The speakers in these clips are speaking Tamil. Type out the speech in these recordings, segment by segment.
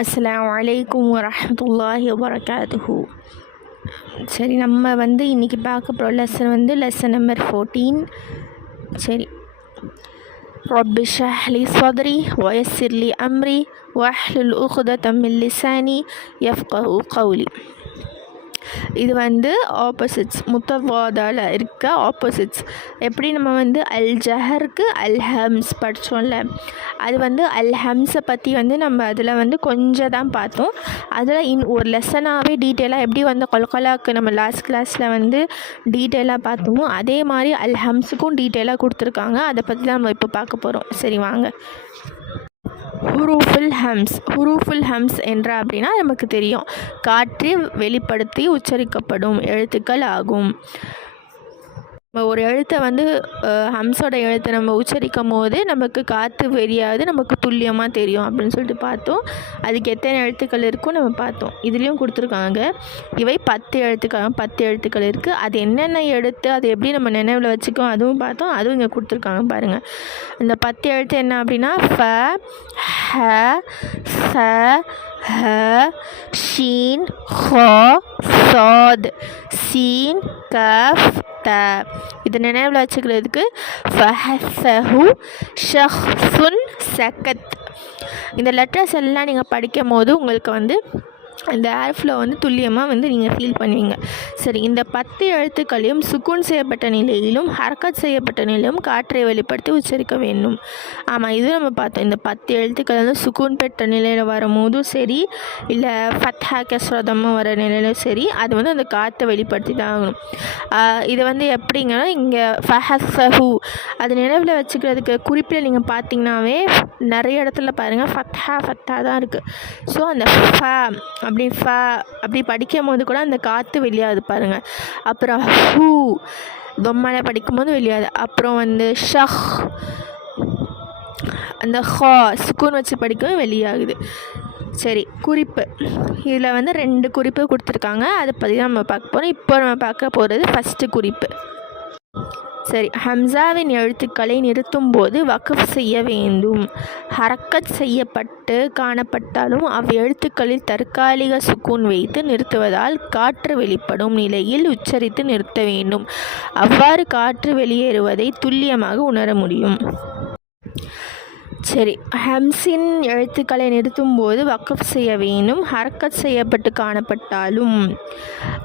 அஸ்ஸலாமு அலைக்கும் வரஹ்மத்துல்லாஹி வபரகாத்துஹு சரி நம்ம வந்து இன்றைக்கி பார்க்க போகிற லெசன் வந்து லெசன் நம்பர் ஃபோர்டீன் சரி رب اشرح لي صدري ويسر لي أمري واحلل عقدة من لساني يفقه قولي இது வந்து ஆப்போசிட்ஸ் முத்தவாதால் இருக்க ஆப்போசிட்ஸ் எப்படி நம்ம வந்து அல் ஜஹருக்கு அல் ஹம்ஸ் படித்தோம்ல அது வந்து அல் ஹம்ஸை பற்றி வந்து நம்ம அதில் வந்து கொஞ்சம் தான் பார்த்தோம். அதில் இன் ஒரு லெசனாகவே டீட்டெயிலாக எப்படி வந்து கொல்கலாக்கு நம்ம லாஸ்ட் கிளாஸில் வந்து டீட்டெயிலாக பார்த்தோமோ அதே மாதிரி அல் ஹம்ஸுக்கும் டீட்டெயிலாக கொடுத்துருக்காங்க. அதை பற்றி தான் நம்ம இப்போ பார்க்க போகிறோம் சரி வாங்க. ஹுரூஃபுல் ஹம்ஸ். ஹுரூஃபுல் ஹம்ஸ் என்ற அப்படின்னா நமக்கு தெரியும். காற்றை வெளிப்படுத்தி உச்சரிக்கப்படும் எழுத்துக்கள் ஆகும். நம்ம ஒரு எழுத்தை வந்து ஹம்ஸோட எழுத்தை நம்ம உச்சரிக்கும் போது நமக்கு காற்று தெரியாது நமக்கு துல்லியமாக தெரியும் அப்படின்னு சொல்லிட்டு பார்த்தோம். அதுக்கு எத்தனை எழுத்துக்கள் இருக்கும் நம்ம பார்த்தோம். இதுலேயும் கொடுத்துருக்காங்க. இவை பத்து எழுத்துக்கள் பத்து எழுத்துக்கள் இருக்குது அது என்னென்ன எழுத்து அது எப்படி நம்ம நினைவில் வச்சுக்கோம் அதுவும் பார்த்தோம். அதுவும் இங்கே கொடுத்துருக்காங்க பாருங்கள் இந்த பத்து எழுத்து என்ன அப்படின்னா ஃப ஹ ச ஹ ஷீன் ஹோ சாத். சீன் கஃப் த இது நினைவில் வச்சுக்கிறதுக்கு ஃபஹசஹு ஷஹ்சுன் சக்கத் இந்த லெட்டர்ஸ் எல்லாம் நீங்கள் படிக்கும் போது உங்களுக்கு வந்து அந்த ஏர் ஃப்ளோ வந்து துல்லியமாக வந்து நீங்கள் ஃபீல் பண்ணுவீங்க. சரி இந்த பத்து எழுத்துக்களையும் சுக்குன் செய்யப்பட்ட நிலையிலும் ஹர்கத் செய்யப்பட்ட நிலையிலும் காற்றை வெளிப்படுத்தி உச்சரிக்க வேண்டும். ஆமாம் இது நம்ம பார்த்தோம். இந்த பத்து எழுத்துக்கள் வந்து சுக்குன் பெற்ற நிலையில் வரும்போதும் சரி இல்லை ஃபத்ஹா கஸ்ரதமாக வர நிலையிலும் சரி அது வந்து அந்த காற்றை வெளிப்படுத்தி தான் ஆகணும். இது வந்து எப்படிங்கன்னா இங்கே ஃபஹசஹு அது நினைவில் வச்சுக்கிறதுக்கு குறிப்பில் நீங்கள் பார்த்தீங்கன்னாவே நிறைய இடத்துல பாருங்கள் ஃபத்ஹா ஃபத்தா தான் இருக்குது ஸோ அந்த ஃப அப்படி ஃப அப்படி படிக்கும் போது கூட அந்த காற்று வெளியாது பாருங்கள் அப்புறம் ஹூ தொம்மலை படிக்கும்போது வெளியாது. அப்புறம் வந்து ஷஹ் அந்த ஹா சுக்கூன் வச்சு படிக்கவும் வெளியாகுது. சரி குறிப்பு. இதில் வந்து ரெண்டு குறிப்பு கொடுத்துருக்காங்க. அதை பற்றி தான் நம்ம பார்க்க போகிறோம் இப்போ நம்ம பார்க்க போகிறது ஃபஸ்ட்டு குறிப்பு. சரி. ஹம்சாவின் எழுத்துக்களை நிறுத்தும்போது வக்ஃப் செய்ய வேண்டும். ஹரக்கத் செய்யப்பட்டு காணப்பட்டாலும் அவ்வெழுத்துக்களில் தற்காலிக சுக்கூன் வைத்து நிறுத்துவதால் காற்று வெளிப்படும் நிலையில் உச்சரித்து நிறுத்த வேண்டும். அவ்வாறு காற்று வெளியேறுவதை துல்லியமாக உணர முடியும். சரி ஹம்ஸின் எழுத்துக்களை நிறுத்தும் போது செய்ய வேண்டும் ஹரக்கத் செய்யப்பட்டு காணப்பட்டாலும்.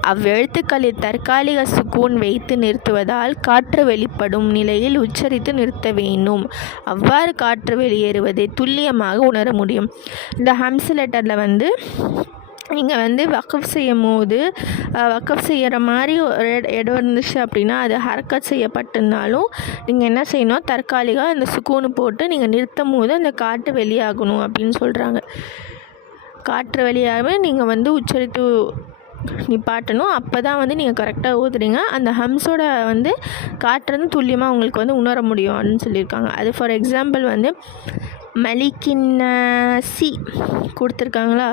அவ்வெழுத்துக்களை தற்காலிக சுக்கூன் வைத்து நிறுத்துவதால் காற்று வெளிப்படும் நிலையில் உச்சரித்து நிறுத்த வேண்டும். அவ்வாறு காற்று வெளியேறுவதை துல்லியமாக உணர முடியும். இந்த ஹம்ஸ் லெட்டரில் வந்து நீங்கள் வந்து வக்கஃப் செய்யும் போது வக்கஃப் செய்கிற மாதிரி ஒரு இடம் இருந்துச்சு அப்படின்னா அது ஹரக்கத் செய்யப்பட்டிருந்தாலும் நீங்கள் என்ன செய்யணும்? தற்காலிகாக அந்த சுக்கூனு போட்டு நீங்கள் நிறுத்தும் போது அந்த காற்று வெளியாகணும் அப்படின்னு சொல்கிறாங்க காற்று வெளியாகவே நீங்கள் வந்து உச்சரித்து நிப்பாட்டணும். அப்போ தான் வந்து நீங்கள் கரெக்டாக ஊதுறீங்க அந்த ஹம்ஸோட வந்து காற்று வந்து துல்லியமாக உங்களுக்கு வந்து உணர முடியும் அப்படின்னு சொல்லியிருக்காங்க. அது ஃபார் எக்ஸாம்பிள் வந்து மலிக்கின்னசி கொடுத்துருக்காங்களா?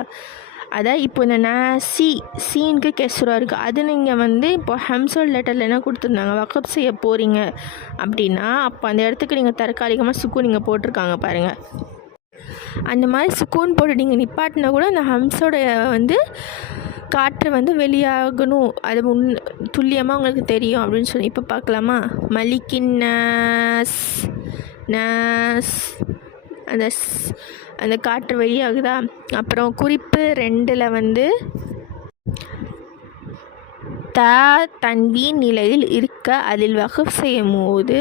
அதான் இப்போ இந்த சி சீனுக்கு கெசுரா இருக்குது அது நீங்கள் வந்து இப்போ ஹம்சோல் லெட்டரில் என்ன கொடுத்துருந்தாங்க? வக்கப் செய்ய போகிறீங்க அப்படின்னா அப்போ அந்த இடத்துக்கு நீங்கள் தற்காலிகமாக சுக்கு நீங்கள் போட்டிருக்காங்க பாருங்கள் அந்த மாதிரி சுக்கூன் போட்டு நீங்கள் நிப்பாட்டினா கூட அந்த ஹம்ஸோட வந்து காற்று வந்து வெளியாகணும். அது முன் துல்லியமாக உங்களுக்கு தெரியும் அப்படின்னு சொல்லி. இப்போ பார்க்கலாமா? மலிக்கின் நஸ் நஸ். அந்த ஸ்- அந்த காற்று வெளியாகுதா? அப்புறம் குறிப்பு ரெண்டில் வந்து த தன்வீன் நிலையில் இருக்க அதில் வகுப் செய்யும் போது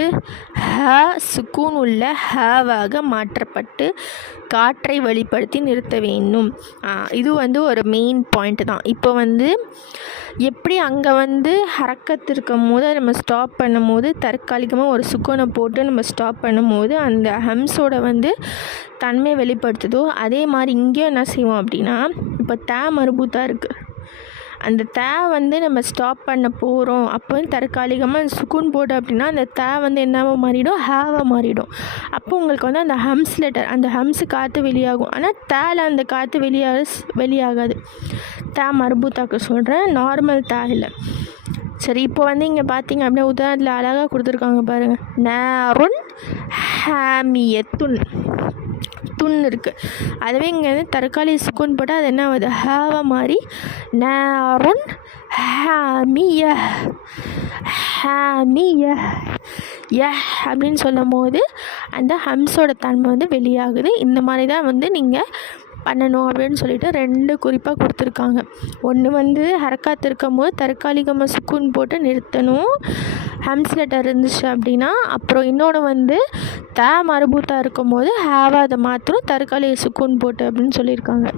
ஹ சுக்கூன் உள்ள ஹவாக மாற்றப்பட்டு காற்றை வெளிப்படுத்தி நிறுத்த வேண்டும். இது வந்து ஒரு மெயின் பாயிண்ட் தான். இப்போ வந்து எப்படி அங்கே வந்து ஹரக்கத் இருக்கும் போது நம்ம ஸ்டாப் பண்ணும்போது தற்காலிகமாக ஒரு சுக்கூனை போட்டு நம்ம ஸ்டாப் பண்ணும்போது அந்த ஹம்ஸோட வந்து தன்மை வெளிப்படுத்துதோ அதே மாதிரி இங்கேயும் என்ன செய்வோம் அப்படின்னா இப்போ தே மறுபூத்தாக இருக்குது அந்த தே வந்து நம்ம ஸ்டாப் பண்ண போகிறோம் அப்போ வந்து தற்காலிகமாக சுக்குன் போட்டோம் அப்படின்னா அந்த தே வந்து என்னவோ மாறிடும்? ஹேவாக மாறிடும். அப்போ உங்களுக்கு வந்து அந்த ஹம்ஸ் லெட்டர் அந்த ஹம்ஸ் காற்று வெளியாகும். ஆனால் தேல அந்த காற்று வெளியாக வெளியாகாது. தே மர்பூத்தாக்க சொல்கிறேன் நார்மல் தே இல்லை. சரி இப்போ வந்து இங்கே பார்த்தீங்க அப்படின்னா உதாரணத்தில் அழகாக கொடுத்துருக்காங்க பாருங்கள் நேருன் ஹேமியத்துன். துன் இருக்குது அதுவே இங்கே வந்து தற்காலி சுக்குன் போட்டால் அது என்ன ஆகுது? ஹாவ மாதிரி நாருன் ஹாமிய ஹாமிய யஹ் அப்படின்னு சொல்லும் போது அந்த ஹம்ஸோட தன்மை வந்து வெளியாகுது. இந்த மாதிரி தான் வந்து நீங்கள் பண்ணணும் அப்படின்னு சொல்லிட்டு ரெண்டு குறிப்பாக கொடுத்துருக்காங்க. ஒன்று வந்து ஹரக்காத்து இருக்கும் போது தற்காலிகமாக சுக்குன் போட்டு நிறுத்தணும். ஹம்ஸ் லெட்டர் இருந்துச்சு அப்படின்னா அப்புறம் இன்னொன்று வந்து த மறுபூத்தாக இருக்கும் போது ஹேவாதை மாத்திரம் தற்காலிக சுக்குன் போட்டு அப்படின்னு சொல்லியிருக்காங்க.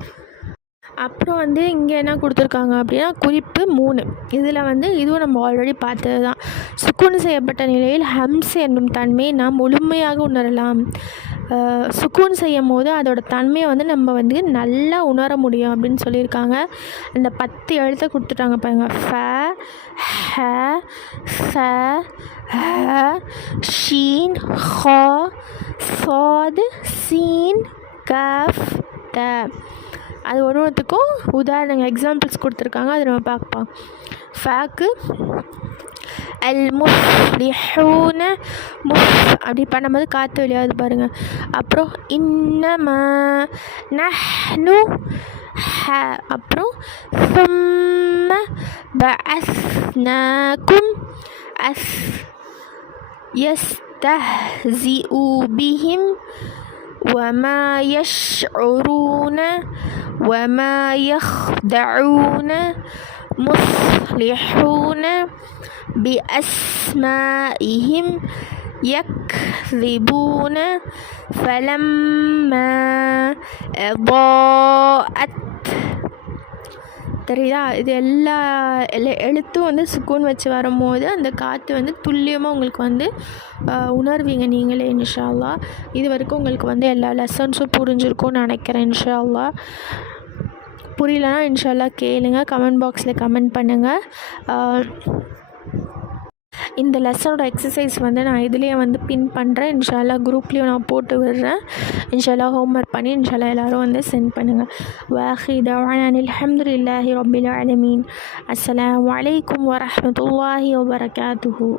அப்புறம் வந்து இங்கே என்ன கொடுத்துருக்காங்க அப்படின்னா குறிப்பு மூணு. இதில் வந்து இதுவும் நம்ம ஆல்ரெடி பார்த்தது தான். சுக்குன் செய்யப்பட்ட நிலையில் ஹம்ஸ் என்னும் தன்மையை நாம் முழுமையாக உணரலாம். சுக்குன் செய்யும் போது அதோடய தன்மையை வந்து நம்ம வந்து நல்லா உணர முடியும் அப்படின்னு சொல்லியிருக்காங்க. அந்த பத்து எழுத்தை கொடுத்துட்டாங்க பாருங்க. ஃப ஹ ஃப ஹ ஷீன் ஹ சாது சீன் கஃப் த. அது ஒரு ஒருத்துக்கும் உதாரணங்கள் எக்ஸாம்பிள்ஸ் கொடுத்துருக்காங்க அதை நம்ம பார்ப்போம் ஃபேக்கு அல் முஃப்லிஹூன முஃப் அப்படி பண்ணும்போது காற்று வெளியாகுது பாருங்கள் அப்புறம் இன்னம நஹ்னு ஹ அப்புறம் ثم بعثناكم அஸ் يستهزئ بهم وما يشعرون وما يخدعون مصلحون بأسمائهم يكذبون فلما ضاءت தெரியுதா? இது எல்லா எழுத்தும் வந்து சுக்கூன் வச்சு வரும்போது அந்த காற்று வந்து துல்லியமாக உங்களுக்கு வந்து உணர்வீங்க நீங்களே இன்ஷால்லா இது வரைக்கும் உங்களுக்கு வந்து எல்லா லெசன்ஸும் புரிஞ்சிருக்கும்னு நினைக்கிறேன் இன்ஷால்லா புரியலன்னா இன்ஷால்லா கேளுங்க. கமெண்ட் பாக்ஸில் கமெண்ட் பண்ணுங்கள் இந்த லெசனோட எக்ஸசைஸ் வந்து நான் இதுலேயே வந்து பின் பண்ணுறேன் இன்ஷால்லா குரூப்லேயும் நான் போட்டு விடுறேன். இன்ஷால்லா ஹோம் ஒர்க் பண்ணி இன்ஷால்லா எல்லோரும் வந்து சென்ட் பண்ணுங்கள் வாஹிதான் அலமதுல்லாஹி ரபில் அலமீன் அஸ்லாம் வலைக்கம் வரமத்துல்லாஹி வபரகாத்துஹூ.